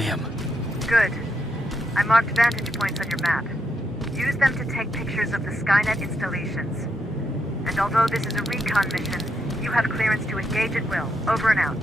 I am. Good. I marked vantage points on your map. Use them to take pictures of the Skynet installations. And although this is a recon mission, you have clearance to engage at will. Over and out.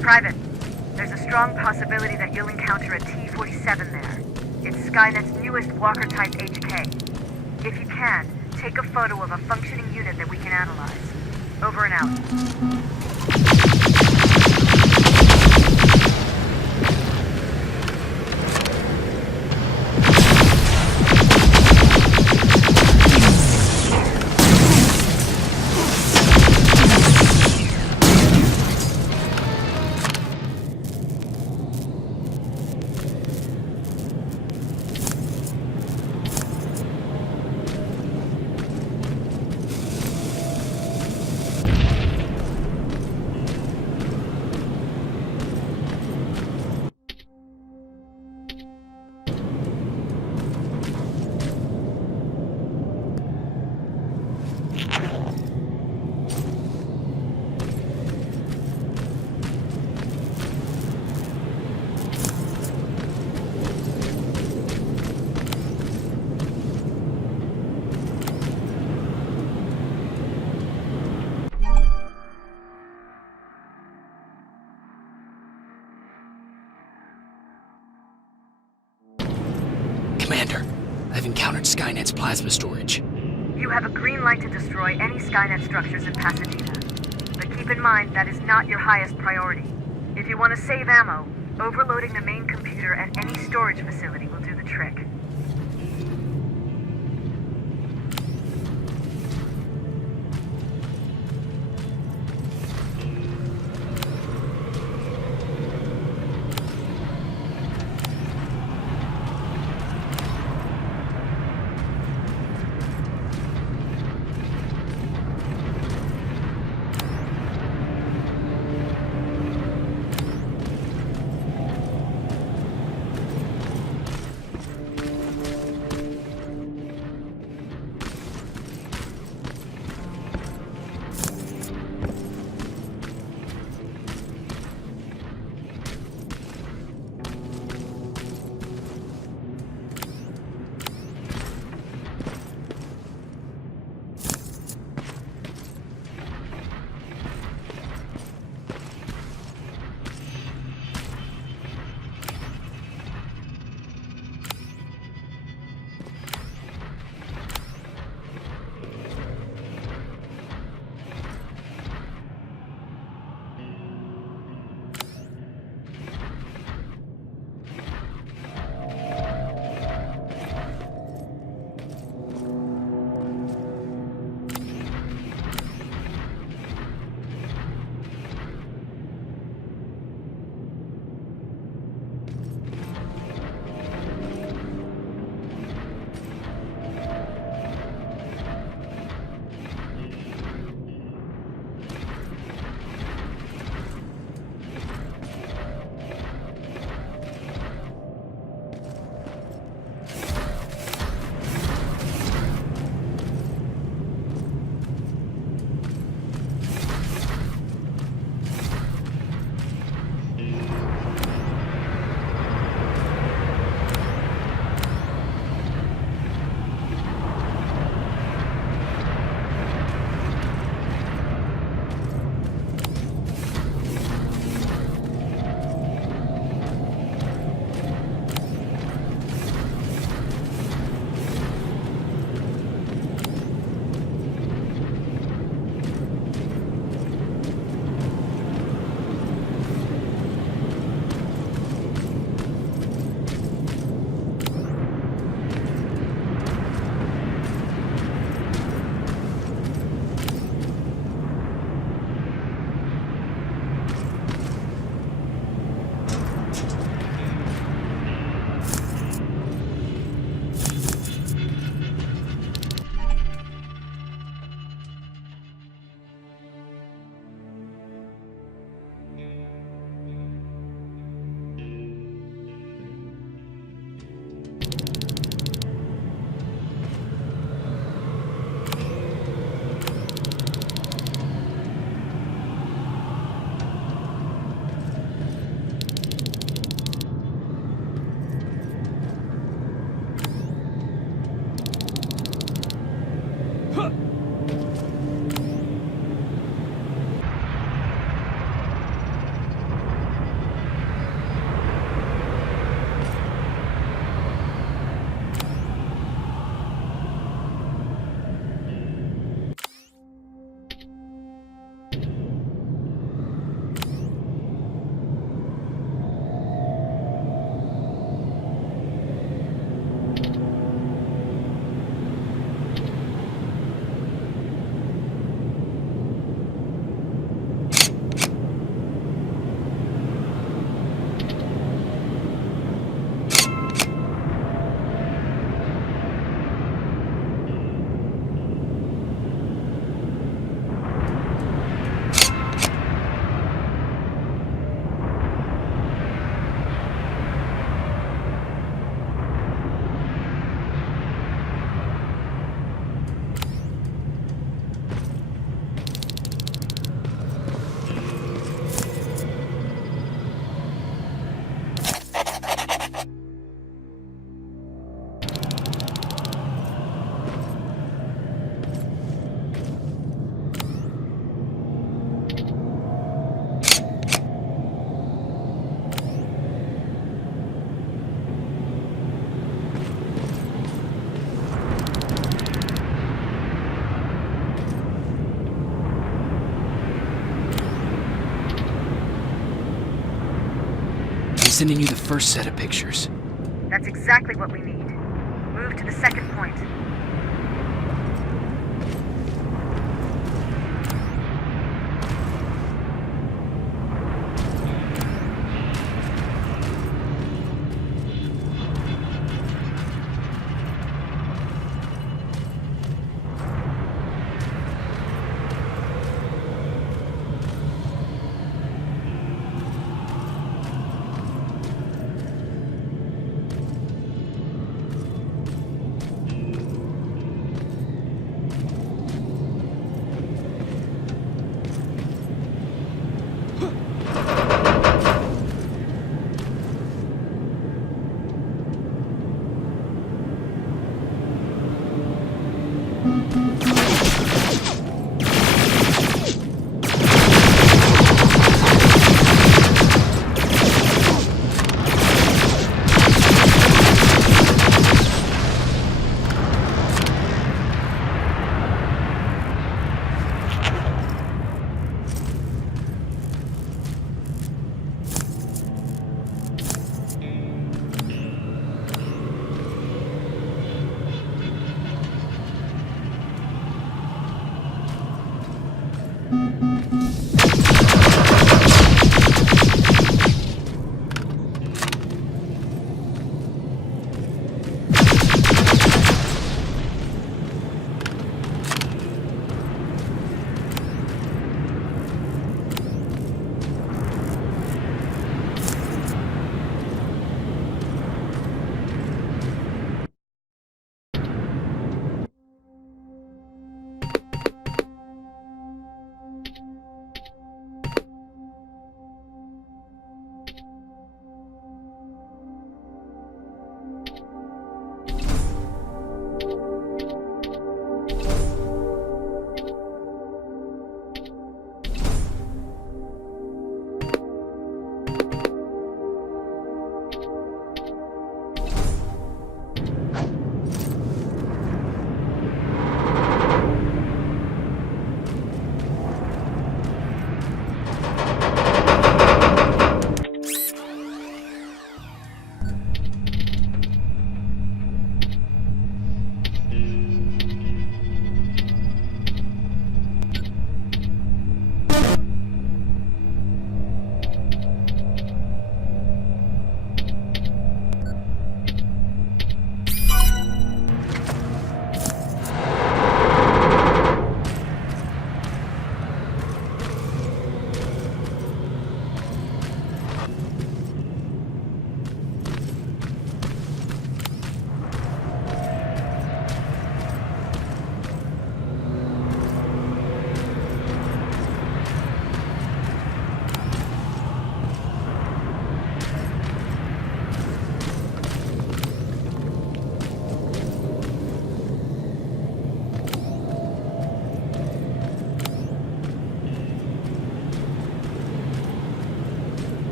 Private, there's a strong possibility that you'll encounter a T-47 there. It's Skynet's newest Walker-type HK. If you can, take a photo of a functioning unit that we can analyze. Over and out. Commander, I've encountered Skynet's plasma storage. You have a green light to destroy any Skynet structures in Pasadena. But keep in mind that is not your highest priority. If you want to save ammo, overloading the main computer at any storage facility will do the trick. sending you the first set of pictures. That's exactly what we need. Move to the second point.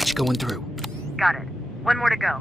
hatch going through. Got it. One more to go.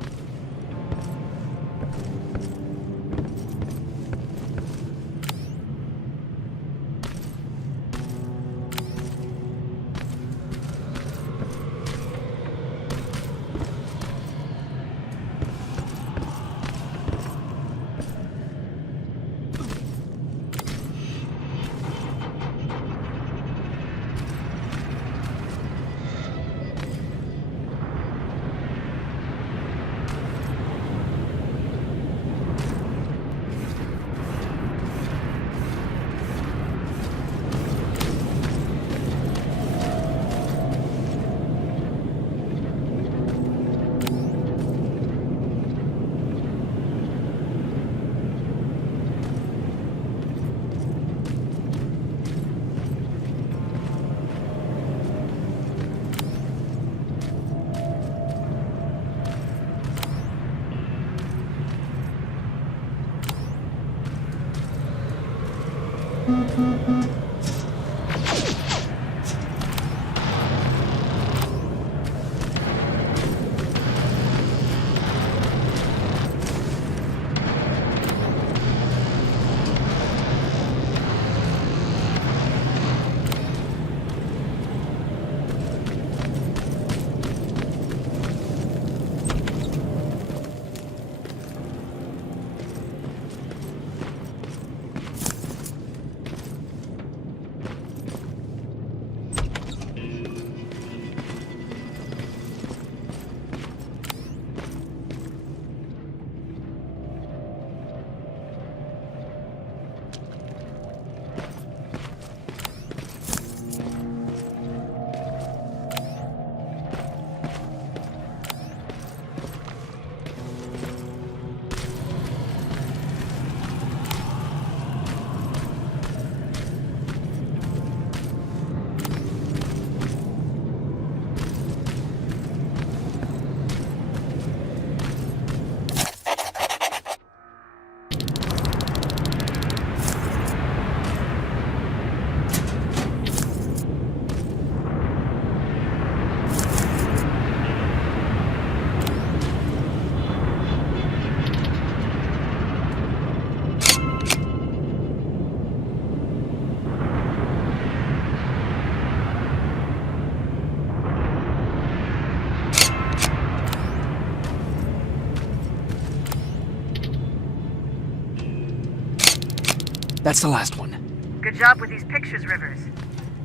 That's the last one. Good job with these pictures, Rivers.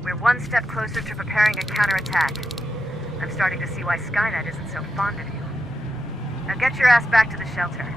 We're one step closer to preparing a counterattack. I'm starting to see why Skynet isn't so fond of you. Now get your ass back to the shelter.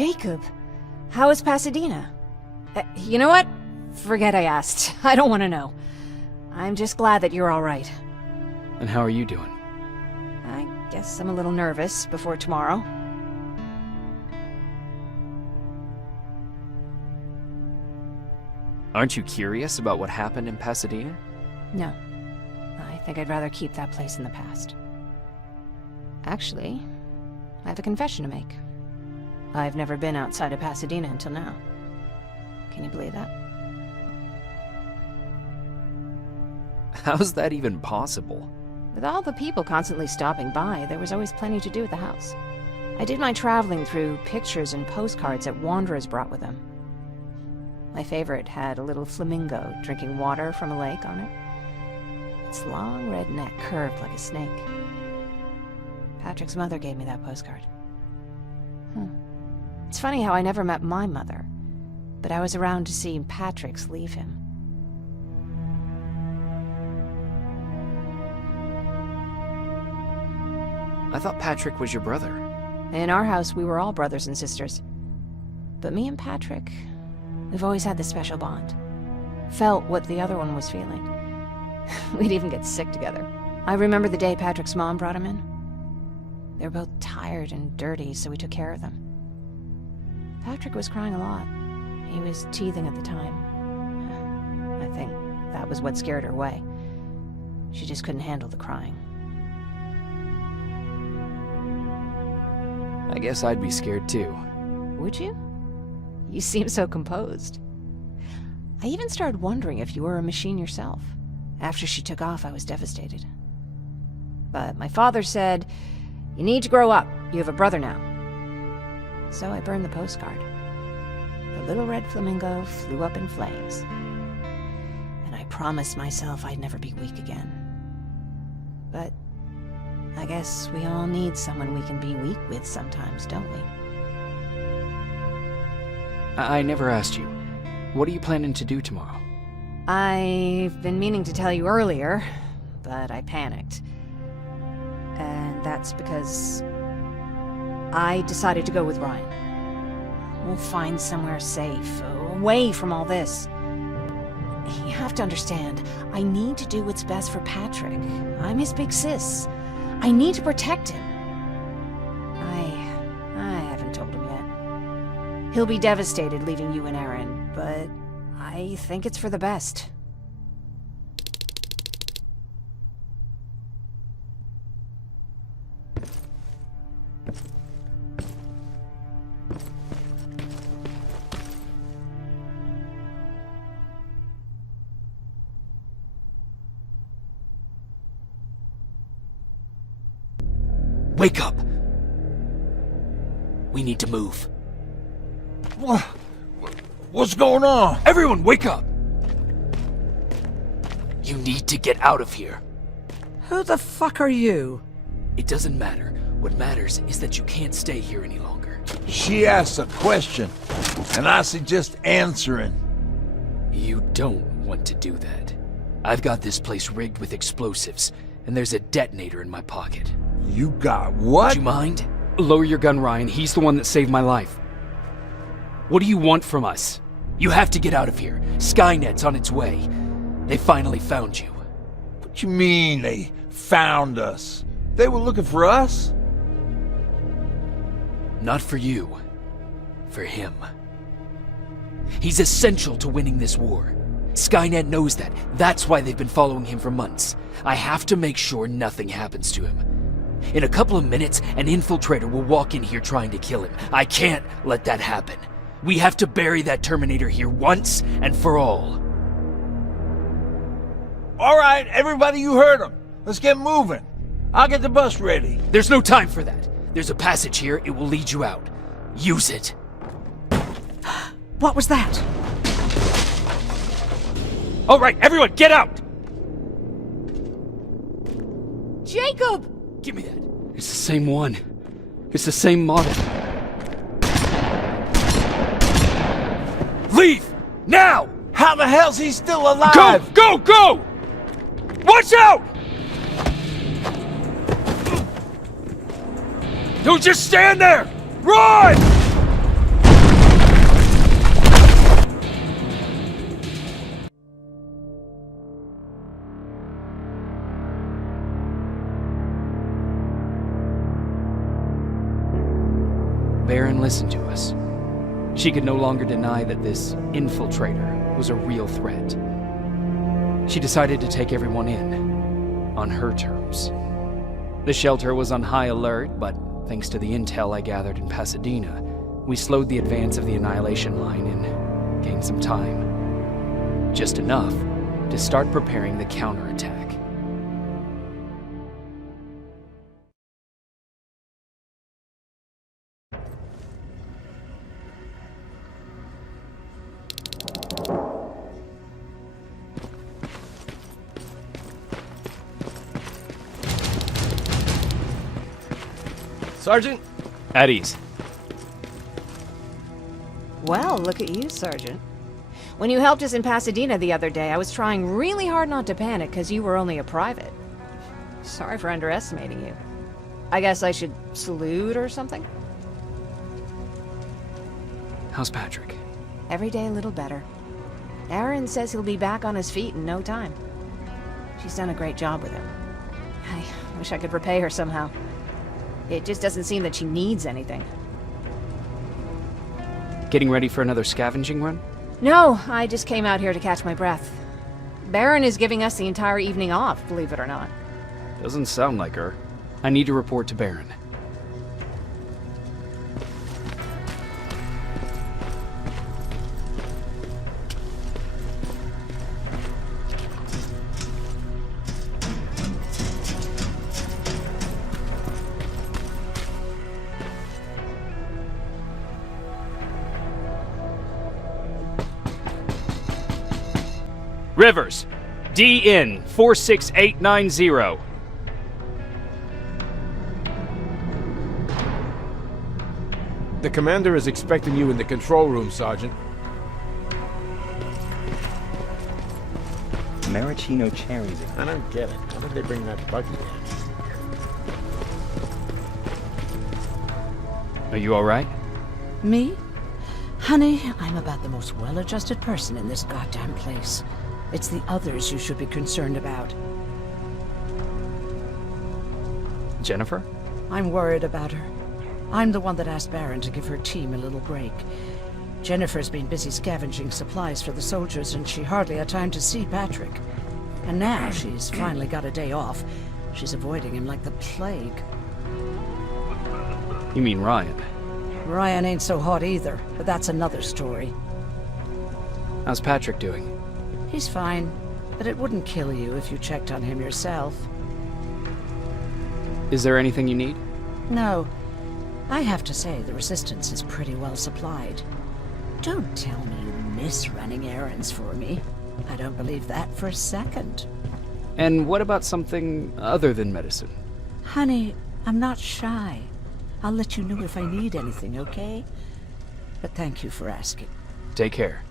Jacob, how is Pasadena? You know what? Forget I asked. I don't want to know. I'm just glad that you're all right. And how are you doing? I guess I'm a little nervous before tomorrow. Aren't you curious about what happened in Pasadena? No. I think I'd rather keep that place in the past. Actually, I have a confession to make. I've never been outside of Pasadena until now. Can you believe that? How's that even possible? With all the people constantly stopping by, there was always plenty to do at the house. I did my traveling through pictures and postcards that wanderers brought with them. My favorite had a little flamingo drinking water from a lake on it. Its long red neck curved like a snake. Patrick's mother gave me that postcard. It's funny how I never met my mother, but I was around to see Patrick's leave him. I thought Patrick was your brother. In our house, we were all brothers and sisters. But me and Patrick, we've always had this special bond. Felt what the other one was feeling. We'd even get sick together. I remember the day Patrick's mom brought him in. They were both tired and dirty, so we took care of them. Patrick was crying a lot. He was teething at the time. I think that was what scared her away. She just couldn't handle the crying. I guess I'd be scared too. Would you? You seem so composed. I even started wondering if you were a machine yourself. After she took off, I was devastated. But my father said, "You need to grow up. You have a brother now." So I burned the postcard. The little red flamingo flew up in flames. And I promised myself I'd never be weak again. But I guess we all need someone we can be weak with sometimes, don't we? I never asked you. What are you planning to do tomorrow? I've been meaning to tell you earlier, but I panicked. And that's because I decided to go with Ryan. We'll find somewhere safe, away from all this. You have to understand, I need to do what's best for Patrick. I'm his big sis. I need to protect him. I haven't told him yet. He'll be devastated leaving you and Aaron, but I think it's for the best. Wake up! We need to move. What's going on? Everyone, wake up! You need to get out of here. Who the fuck are you? It doesn't matter. What matters is that you can't stay here any longer. She asked a question, and I suggest answering. You don't want to do that. I've got this place rigged with explosives, and there's a detonator in my pocket. You got what? Would you mind? Lower your gun, Ryan. He's the one that saved my life. What do you want from us? You have to get out of here. Skynet's on its way. They finally found you. What you mean they found us? They were looking for us? Not for you. For him. He's essential to winning this war. Skynet knows that. That's why they've been following him for months. I have to make sure nothing happens to him. In a couple of minutes, an infiltrator will walk in here trying to kill him. I can't let that happen. We have to bury that Terminator here once and for all. All right, everybody, you heard him. Let's get moving. I'll get the bus ready. There's no time for that. There's a passage here. It will lead you out. Use it. What was that? All right, everyone, get out! Jacob! Give me that. It's the same one. It's the same model. Leave! Now! How the hell's he still Go! alive? Go! Go! Watch out! Don't just stand there! Run! Baron listened to us. She could no longer deny that this infiltrator was a real threat. She decided to take everyone in, on her terms. The shelter was on high alert, but thanks to the intel I gathered in Pasadena, we slowed the advance of the Annihilation Line and gained some time. Just enough to start preparing the counterattack. Sergeant? At ease. Well, look at you, Sergeant. When you helped us in Pasadena the other day, I was trying really hard not to panic because you were only a private. Sorry for underestimating you. I guess I should salute or something? How's Patrick? Every day a little better. Aaron says he'll be back on his feet in no time. She's done a great job with him. I wish I could repay her somehow. It just doesn't seem that she needs anything. Getting ready for another scavenging run? No, I just came out here to catch my breath. Baron is giving us the entire evening off, believe it or not. Doesn't sound like her. I need to report to Baron. Rivers, DN 46890. The commander is expecting you in the control room, Sergeant. Maraschino cherries. I don't get it. How did they bring that buggy in? Are you alright? Me? Honey, I'm about the most well-adjusted person in this goddamn place. It's the others you should be concerned about. Jennifer? I'm worried about her. I'm the one that asked Baron to give her team a little break. Jennifer's been busy scavenging supplies for the soldiers, and she hardly had time to see Patrick. And now she's finally got a day off. She's avoiding him like the plague. You mean Ryan? Ryan ain't so hot either, but that's another story. How's Patrick doing? He's fine, but it wouldn't kill you if you checked on him yourself. Is there anything you need? No. I have to say the Resistance is pretty well supplied. Don't tell me you miss running errands for me. I don't believe that for a second. And what about something other than medicine? Honey, I'm not shy. I'll let you know if I need anything, okay? But thank you for asking. Take care.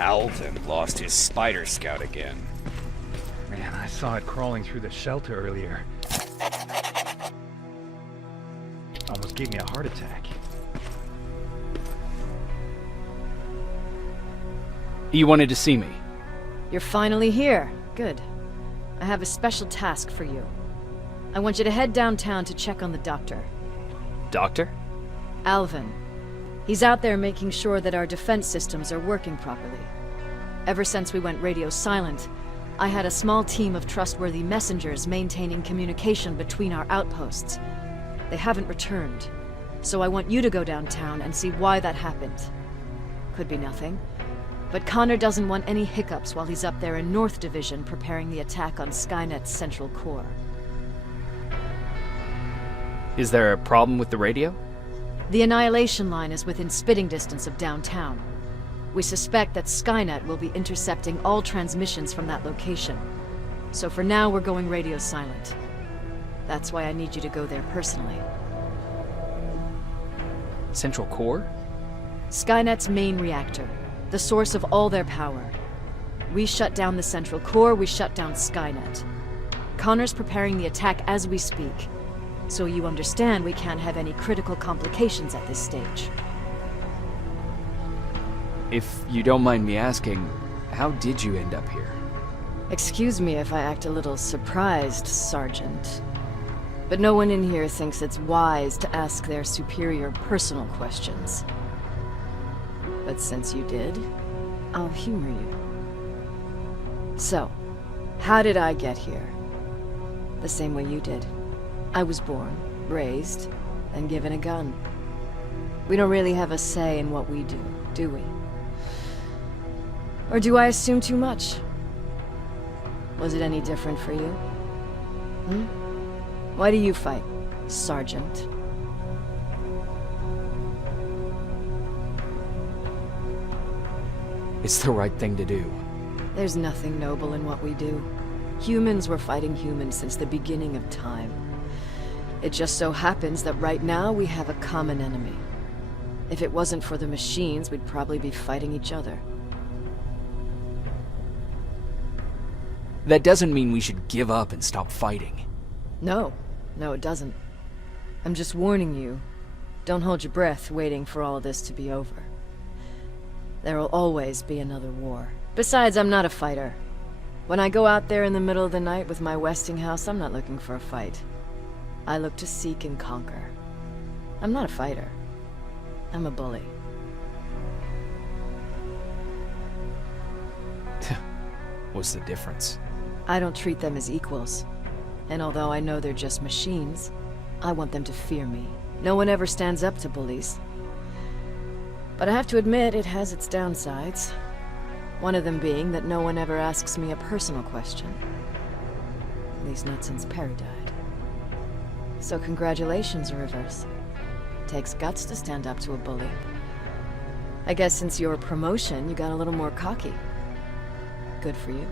Alvin lost his spider scout again. Man, I saw it crawling through the shelter earlier. Almost gave me a heart attack. You wanted to see me? You're finally here. Good. I have a special task for you. I want you to head downtown to check on the doctor. Doctor? Alvin. He's out there making sure that our defense systems are working properly. Ever since we went radio silent, I had a small team of trustworthy messengers maintaining communication between our outposts. They haven't returned, so I want you to go downtown and see why that happened. Could be nothing, but Connor doesn't want any hiccups while he's up there in North Division preparing the attack on Skynet's central core. Is there a problem with the radio? The Annihilation Line is within spitting distance of downtown. We suspect that Skynet will be intercepting all transmissions from that location. So for now, we're going radio silent. That's why I need you to go there personally. Central core? Skynet's main reactor, the source of all their power. We shut down the central core, we shut down Skynet. Connor's preparing the attack as we speak. So you understand we can't have any critical complications at this stage. If you don't mind me asking, how did you end up here? Excuse me if I act a little surprised, Sergeant. But no one in here thinks it's wise to ask their superior personal questions. But since you did, I'll humor you. So, how did I get here? The same way you did. I was born, raised, and given a gun. We don't really have a say in what we do we? Or do I assume too much? Was it any different for you? Why do you fight, Sergeant? It's the right thing to do. There's nothing noble in what we do. Humans were fighting humans since the beginning of time. It just so happens that right now we have a common enemy. If it wasn't for the machines, we'd probably be fighting each other. That doesn't mean we should give up and stop fighting. No, it doesn't. I'm just warning you. Don't hold your breath waiting for all this to be over. There'll always be another war. Besides, I'm not a fighter. When I go out there in the middle of the night with my Westinghouse, I'm not looking for a fight. I look to seek and conquer. I'm not a fighter. I'm a bully. What's the difference? I don't treat them as equals. And although I know they're just machines, I want them to fear me. No one ever stands up to bullies. But I have to admit, it has its downsides. One of them being that no one ever asks me a personal question. At least not since Perry died. So congratulations, Rivers. Takes guts to stand up to a bully. I guess since your promotion, you got a little more cocky. Good for you.